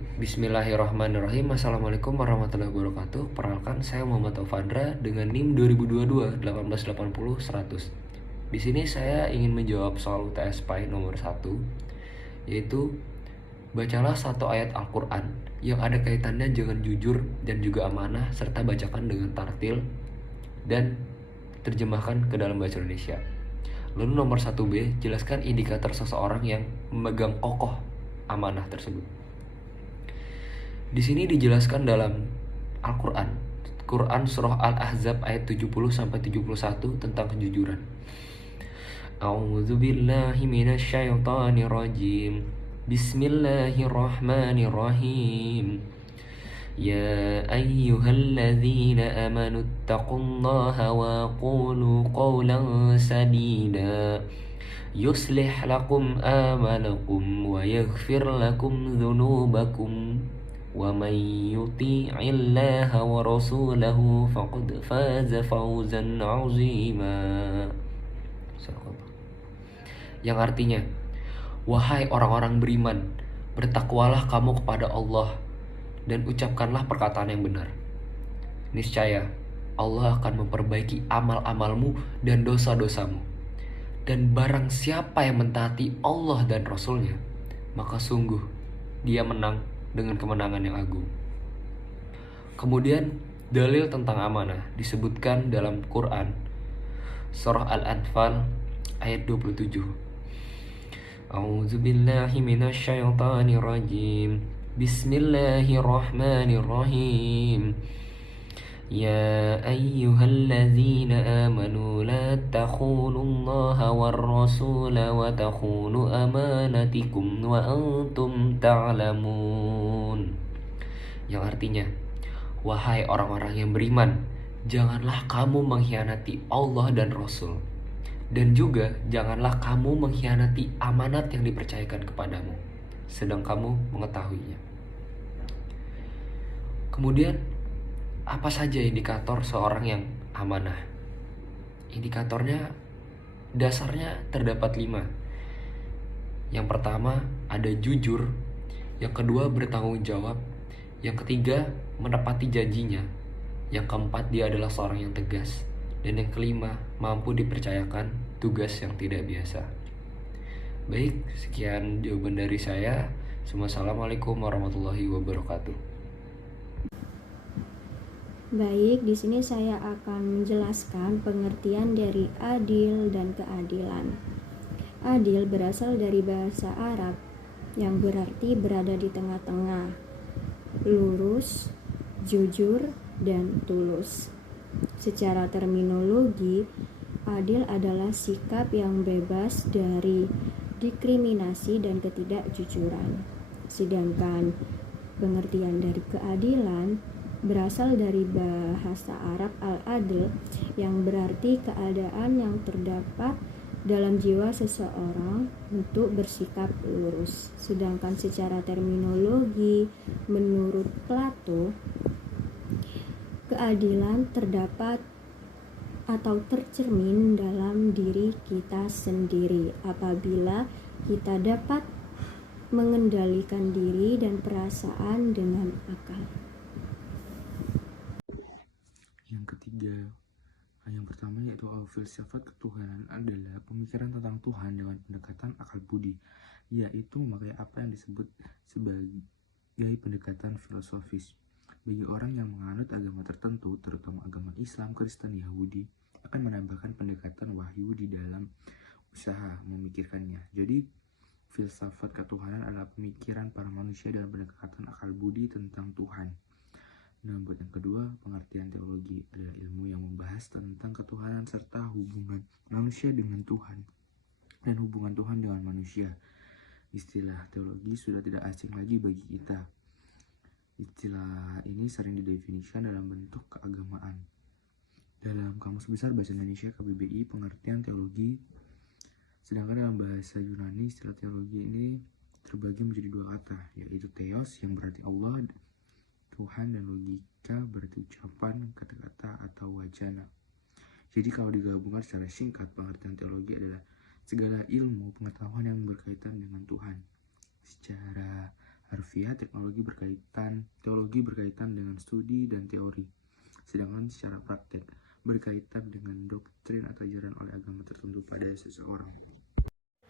Bismillahirrahmanirrahim. Assalamualaikum warahmatullahi wabarakatuh. Perkenalkan, saya Muhammad Taufandra dengan NIM 2022 1880 100. Di sini saya ingin menjawab soal UTS PAI nomor 1, yaitu bacalah satu ayat Al-Quran yang ada kaitannya dengan jujur dan juga amanah, serta bacakan dengan tartil dan terjemahkan ke dalam bahasa Indonesia. Lalu nomor 1B, jelaskan indikator seseorang yang memegang kokoh amanah tersebut. Di sini dijelaskan dalam Al-Quran, surah Al-Ahzab ayat 70 sampai 71 tentang kejujuran. A'udzubillahi minasyaitonirrajim. Bismillahirrahmanirrahim. Ya ayyuhalladzina amanu taqullaha wa qulu qawlan sadida yuslih lakum amalakum wa yaghfir lakum dhunubakum wa man yuti'illaha wa rasulahu faqad faza fawzan 'azima. Yang artinya, wahai orang-orang beriman, bertakwalah kamu kepada Allah dan ucapkanlah perkataan yang benar. Niscaya Allah akan memperbaiki amal-amalmu dan dosa-dosamu. Dan barang siapa yang mentaati Allah dan Rasulnya, maka sungguh dia menang dengan kemenangan yang agung. Kemudian dalil tentang amanah disebutkan dalam Quran surah Al-Anfal ayat 27. A'udzubillahi minasyaitonirrajim. Bismillahirrahmanirrahim. Ya ayyuhalladzina amanu la takhunullaha war-rasula wa takhunu amanatikum wa antum ta'lamun. Yang artinya, wahai orang-orang yang beriman, janganlah kamu mengkhianati Allah dan Rasul. Dan juga janganlah kamu mengkhianati amanat yang dipercayakan kepadamu, sedang kamu mengetahuinya. Kemudian, apa saja indikator seorang yang amanah? Indikatornya dasarnya terdapat 5. Yang pertama ada jujur, yang kedua bertanggung jawab, yang ketiga menepati janjinya, yang keempat dia adalah seorang yang tegas, dan yang kelima mampu dipercayakan tugas yang tidak biasa. Baik, sekian jawaban dari saya. Assalamualaikum warahmatullahi wabarakatuh. Baik, di sini saya akan menjelaskan pengertian dari adil dan keadilan. Adil berasal dari bahasa Arab yang berarti berada di tengah-tengah, lurus, jujur, dan tulus. Secara terminologi, adil adalah sikap yang bebas dari diskriminasi dan ketidakjujuran. Sedangkan pengertian dari keadilan berasal dari bahasa Arab al-adl yang berarti keadaan yang terdapat dalam jiwa seseorang untuk bersikap lurus. Sedangkan secara terminologi, menurut Plato, keadilan terdapat atau tercermin dalam diri kita sendiri apabila kita dapat mengendalikan diri dan perasaan dengan akal. Yang ketiga, yang pertama yaitu filsafat ketuhanan adalah pemikiran tentang Tuhan dengan pendekatan akal budi, yaitu memakai apa yang disebut sebagai pendekatan filosofis. Bagi orang yang menganut agama tertentu, terutama agama Islam, Kristen, Yahudi, akan menambahkan pendekatan wahyu di dalam usaha memikirkannya. Jadi, filsafat ketuhanan adalah pemikiran para manusia dalam pendekatan akal budi tentang Tuhan. Nah, buat yang kedua, pengertian teologi adalah ilmu yang membahas tentang ketuhanan serta hubungan manusia dengan Tuhan dan hubungan Tuhan dengan manusia. Istilah teologi sudah tidak asing lagi bagi kita. Istilah ini sering didefinisikan dalam bentuk keagamaan. Dalam Kamus Besar Bahasa Indonesia KBBI, pengertian teologi, sedangkan dalam bahasa Yunani, istilah teologi ini terbagi menjadi 2 kata, yaitu theos yang berarti Allah, Tuhan, dan logika berarti ucapan, kata-kata, atau wacana. Jadi kalau digabungkan secara singkat, pengertian teologi adalah segala ilmu pengetahuan yang berkaitan dengan Tuhan secara harfiah, teologi berkaitan dengan studi dan teori, sedangkan secara praktek berkaitan dengan doktrin atau ajaran oleh agama tertentu pada seseorang.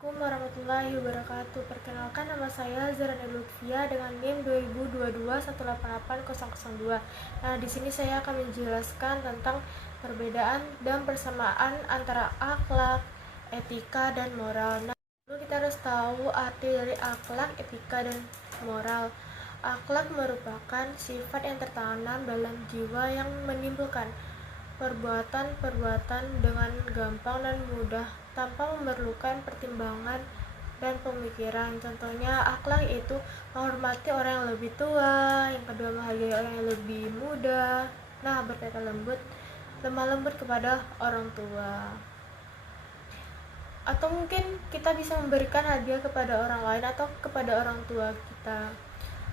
Assalamualaikum warahmatullahi wabarakatuh. Perkenalkan, nama saya Zarani Lutfia dengan NIM 2022188002. Nah, di sini saya akan menjelaskan tentang perbedaan dan persamaan antara akhlak, etika, dan moral. Nah, dulu kita harus tahu arti dari akhlak, etika, dan moral. Akhlak merupakan sifat yang tertanam dalam jiwa yang menimbulkan perbuatan-perbuatan dengan gampang dan mudah tanpa memerlukan pertimbangan dan pemikiran. Contohnya, akhlak itu menghormati orang yang lebih tua, yang kedua menghargai orang yang lebih muda, nah berkata lemah lembut kepada orang tua. Atau mungkin kita bisa memberikan hadiah kepada orang lain atau kepada orang tua kita.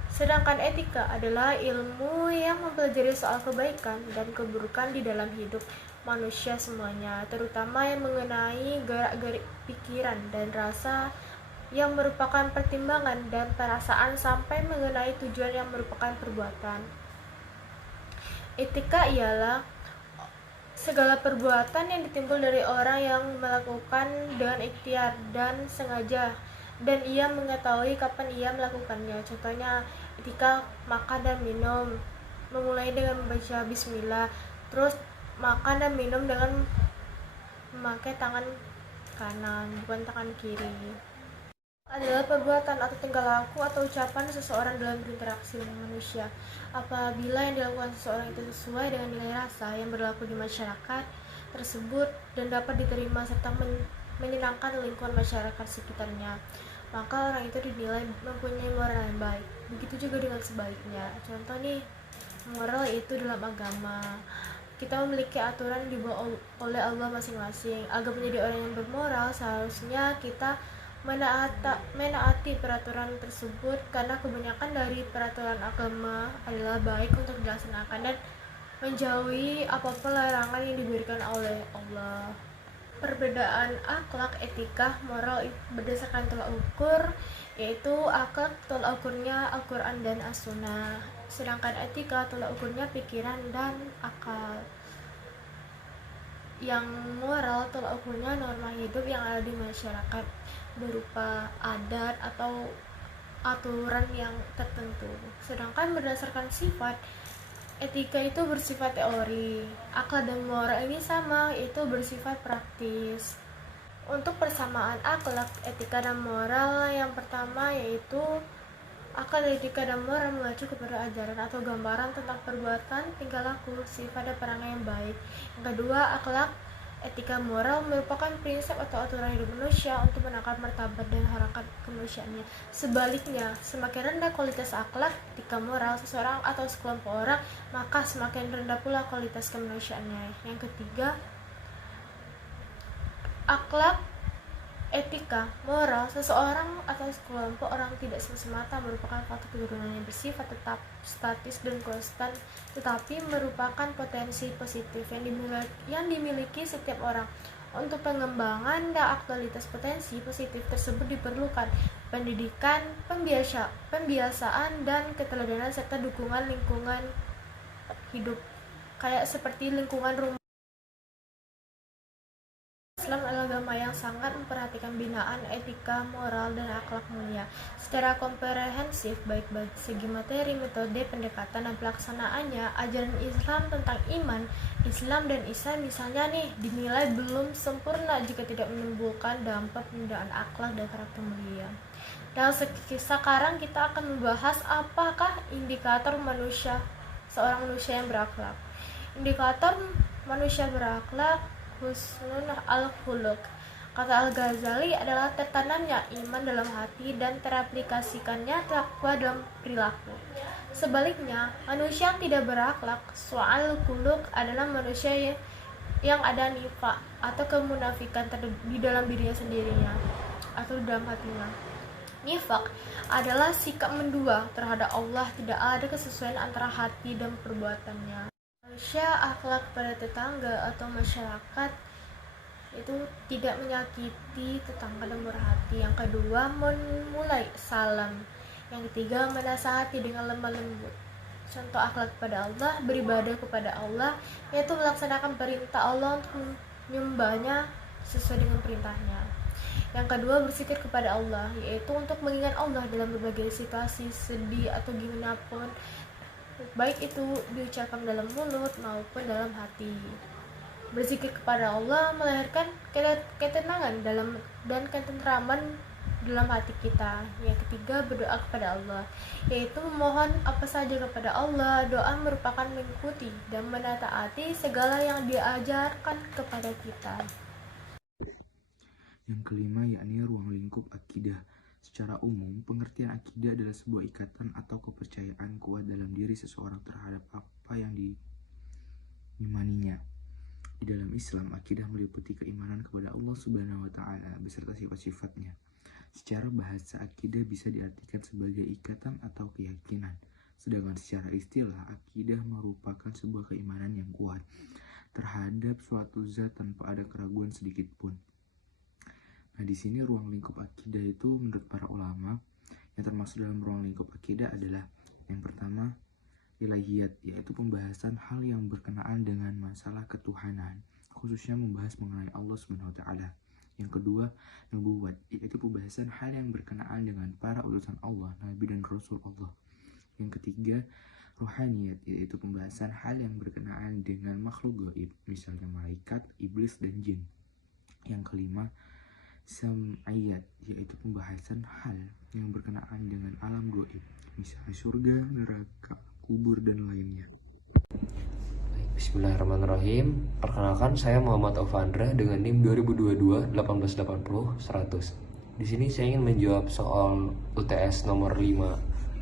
Sedangkan etika adalah ilmu yang mempelajari soal kebaikan dan keburukan di dalam hidup manusia semuanya, terutama yang mengenai gerak-gerik pikiran dan rasa yang merupakan pertimbangan dan perasaan sampai mengenai tujuan yang merupakan perbuatan. Etika ialah segala perbuatan yang ditimbul dari orang yang melakukan dengan ikhtiar dan sengaja dan ia mengetahui kapan ia melakukannya. Contohnya, etika makan dan minum, memulai dengan membaca bismillah, terus makan dan minum dengan memakai tangan kanan, bukan tangan kiri. Adalah perbuatan atau tingkah laku atau ucapan seseorang dalam berinteraksi dengan manusia. Apabila yang dilakukan seseorang itu sesuai dengan nilai rasa yang berlaku di masyarakat tersebut dan dapat diterima serta menyenangkan lingkungan masyarakat sekitarnya, maka orang itu dinilai mempunyai moral yang baik. Begitu juga dengan sebaliknya. Contoh nih, moral itu dalam agama, kita memiliki aturan yang dibawa oleh Allah masing-masing. Agar menjadi orang yang bermoral, seharusnya kita menaati peraturan tersebut, karena kebanyakan dari peraturan agama adalah baik untuk dilaksanakan dan menjauhi apapun larangan yang diberikan oleh Allah. Perbedaan akhlak, etika, moral berdasarkan tolak ukur, yaitu akhlak tolak ukurnya Al-Quran dan As-Sunnah, sedangkan etika tolak ukurnya pikiran dan akal. Yang moral tolak ukurnya norma hidup yang ada di masyarakat berupa adat atau aturan yang tertentu. Sedangkan berdasarkan sifat, etika itu bersifat teori, akal dan moral ini sama, itu bersifat praktis. Untuk persamaan akhlak, etika, dan moral, yang pertama yaitu akal, etika, dan moral mengacu kepada ajaran atau gambaran tentang perbuatan, tingkah laku, sifat, dan perangai yang baik. Yang kedua, akhlak, etika, moral merupakan prinsip atau aturan hidup manusia untuk menangkap martabat dan harkat kemanusiaannya. Sebaliknya, semakin rendah kualitas akhlak, etika, moral seseorang atau sekelompok orang, maka semakin rendah pula kualitas kemanusiaannya. Yang ketiga, akhlak, etika, moral seseorang atau sekelompok orang tidak semata merupakan faktor keturunan yang bersifat tetap, statis, dan konstan, tetapi merupakan potensi positif yang dimiliki setiap orang. Untuk pengembangan dan aktualitas potensi positif tersebut diperlukan pendidikan, pembiasaan, dan keteladanan serta dukungan lingkungan hidup, kayak seperti lingkungan rumah. Islam adalah agama yang sangat memperhatikan binaan etika, moral, dan akhlak mulia secara komprehensif, baik segi materi, metode, pendekatan, dan pelaksanaannya. Ajaran Islam tentang iman, Islam, dan ihsan misalnya nih, dinilai belum sempurna jika tidak menimbulkan dampak penundaan akhlak dan karakter mulia. Dalam sekarang kita akan membahas apakah indikator seorang manusia yang berakhlak. Indikator manusia berakhlak husnul al-khuluq, kata Al-Ghazali, adalah tertanamnya iman dalam hati dan teraplikasikannya takwa dalam perilaku. Sebaliknya, manusia yang tidak berakhlak su'al khuluq adalah manusia yang ada nifaq atau kemunafikan di dalam dirinya sendirinya atau dalam hatinya. Nifaq adalah sikap mendua terhadap Allah, tidak ada kesesuaian antara hati dan perbuatannya. Manusia akhlak pada tetangga atau masyarakat itu tidak menyakiti tetangga dan murah hati. Yang kedua, memulai salam. Yang ketiga, menasihati dengan lemah lembut. Contoh akhlak kepada Allah, beribadah kepada Allah, yaitu melaksanakan perintah Allah untuk menyembahnya sesuai dengan perintahnya. Yang kedua, berzikir kepada Allah, yaitu untuk mengingat Allah dalam berbagai situasi, sedih atau gimana pun, baik itu diucapkan dalam mulut maupun dalam hati. Berzikir kepada Allah melahirkan ketenangan dan ketentraman dalam hati kita. Yang ketiga, berdoa kepada Allah, yaitu memohon apa saja kepada Allah. Doa merupakan mengikuti dan menaati segala yang diajarkan kepada kita. Yang kelima yakni ruang lingkup akidah. Secara umum, pengertian akidah adalah sebuah ikatan atau kepercayaan kuat dalam diri seseorang terhadap apa yang diimaninya. Di dalam Islam, akidah meliputi keimanan kepada Allah Subhanahu wa Ta'ala beserta sifat-sifatnya. Secara bahasa, akidah bisa diartikan sebagai ikatan atau keyakinan. Sedangkan secara istilah, akidah merupakan sebuah keimanan yang kuat terhadap suatu zat tanpa ada keraguan sedikit pun. Nah, di sini ruang lingkup akidah itu menurut para ulama yang termasuk dalam ruang lingkup akidah adalah yang pertama, ilahiyat, yaitu pembahasan hal yang berkenaan dengan masalah ketuhanan, khususnya membahas mengenai Allah Subhanahu wa Ta'ala. Yang kedua, nubuwat, yaitu pembahasan hal yang berkenaan dengan para utusan Allah, nabi dan rasul Allah. Yang ketiga, rohaniyat, yaitu pembahasan hal yang berkenaan dengan makhluk gaib, misalnya malaikat, iblis, dan jin. Yang kelima, sam'iyat, yaitu pembahasan hal yang berkenaan dengan alam gaib, misalnya surga, neraka, kubur, dan lainnya. Bismillahirrahmanirrahim. Perkenalkan, saya Muhammad Taufandra dengan NIM 2022 1880 100. Di sini saya ingin menjawab soal UTS nomor 5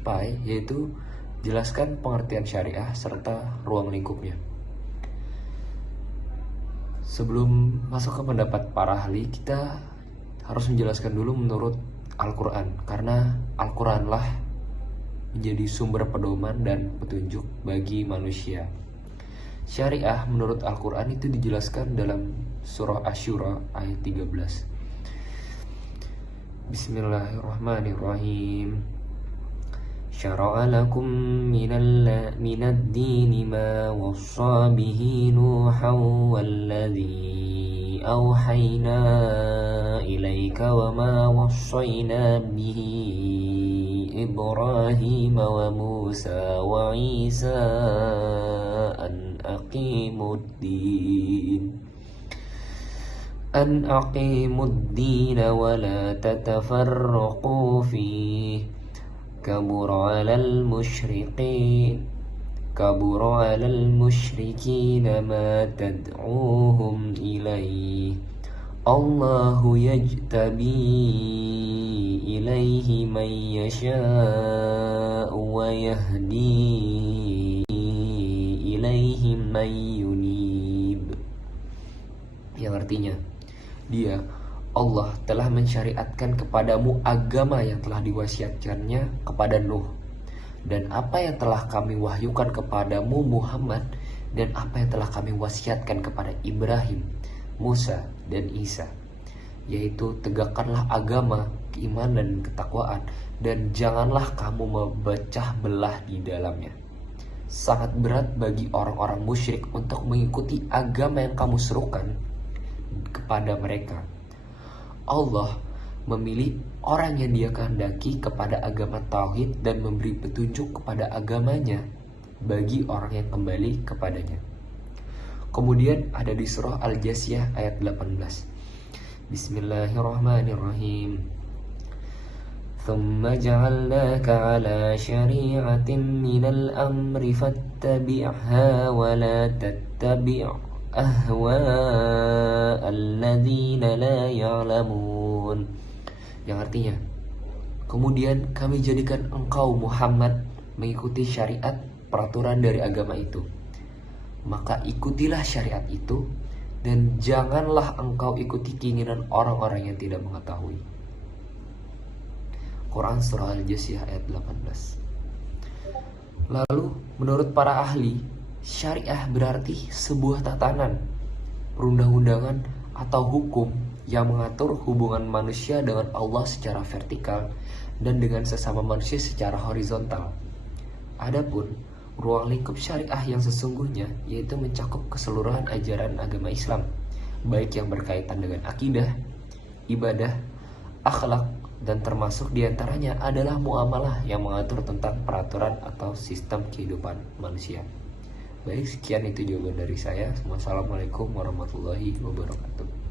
PAI, yaitu jelaskan pengertian syariah serta ruang lingkupnya. Sebelum masuk ke pendapat para ahli, kita harus menjelaskan dulu menurut Al-Quran, karena Al-Quranlah menjadi sumber pedoman dan petunjuk bagi manusia. Syariah menurut Al-Quran itu dijelaskan dalam surah Asy-Syura ayat 13. Bismillahirrahmanirrahim. Syara'a lakum minad dini ma wassa bihi Nuhan walladzi awhayna ilaika wa ma wassayna bihi Ibrahim wa Musa wa Isa an aqimuddin wa la tatafarraqu fihi kabur 'alal musyrikin ma tad'uuhum ilayhi Allahu yajtabi ilaihi man yasha'u wa yahdi ilaihi man yunib, yang artinya dia, Allah, telah mensyariatkan kepadamu agama yang telah diwasiatkannya kepada Nuh, dan apa yang telah kami wahyukan kepadamu Muhammad, dan apa yang telah kami wasiatkan kepada Ibrahim, Musa, dan Isa, yaitu tegakkanlah agama, keimanan, dan ketakwaan, dan janganlah kamu memecah belah di dalamnya. Sangat berat bagi orang-orang musyrik untuk mengikuti agama yang kamu serukan kepada mereka. Allah memilih orang yang Dia kehendaki kepada agama tauhid dan memberi petunjuk kepada agamanya bagi orang yang kembali kepadanya. Kemudian ada di surah Al-Jasiyah ayat 18. Bismillahirrahmanirrahim. ثم جعلناك على شريعة من الأمر فاتبعها ولا تتبع أهواء الذين لا يعلمون, yang artinya, kemudian kami jadikan engkau Muhammad mengikuti syariat peraturan dari agama itu, maka ikutilah syariat itu dan janganlah engkau ikuti keinginan orang-orang yang tidak mengetahui. Quran surah Al-Jasiyah ayat 18. Lalu menurut para ahli, syariah berarti sebuah tatanan, perundang-undangan atau hukum yang mengatur hubungan manusia dengan Allah secara vertikal dan dengan sesama manusia secara horizontal. Adapun ruang lingkup syariah yang sesungguhnya yaitu mencakup keseluruhan ajaran agama Islam, baik yang berkaitan dengan akidah, ibadah, akhlak, dan termasuk diantaranya adalah muamalah yang mengatur tentang peraturan atau sistem kehidupan manusia. Baik, sekian itu jawaban dari saya. Wassalamualaikum warahmatullahi wabarakatuh.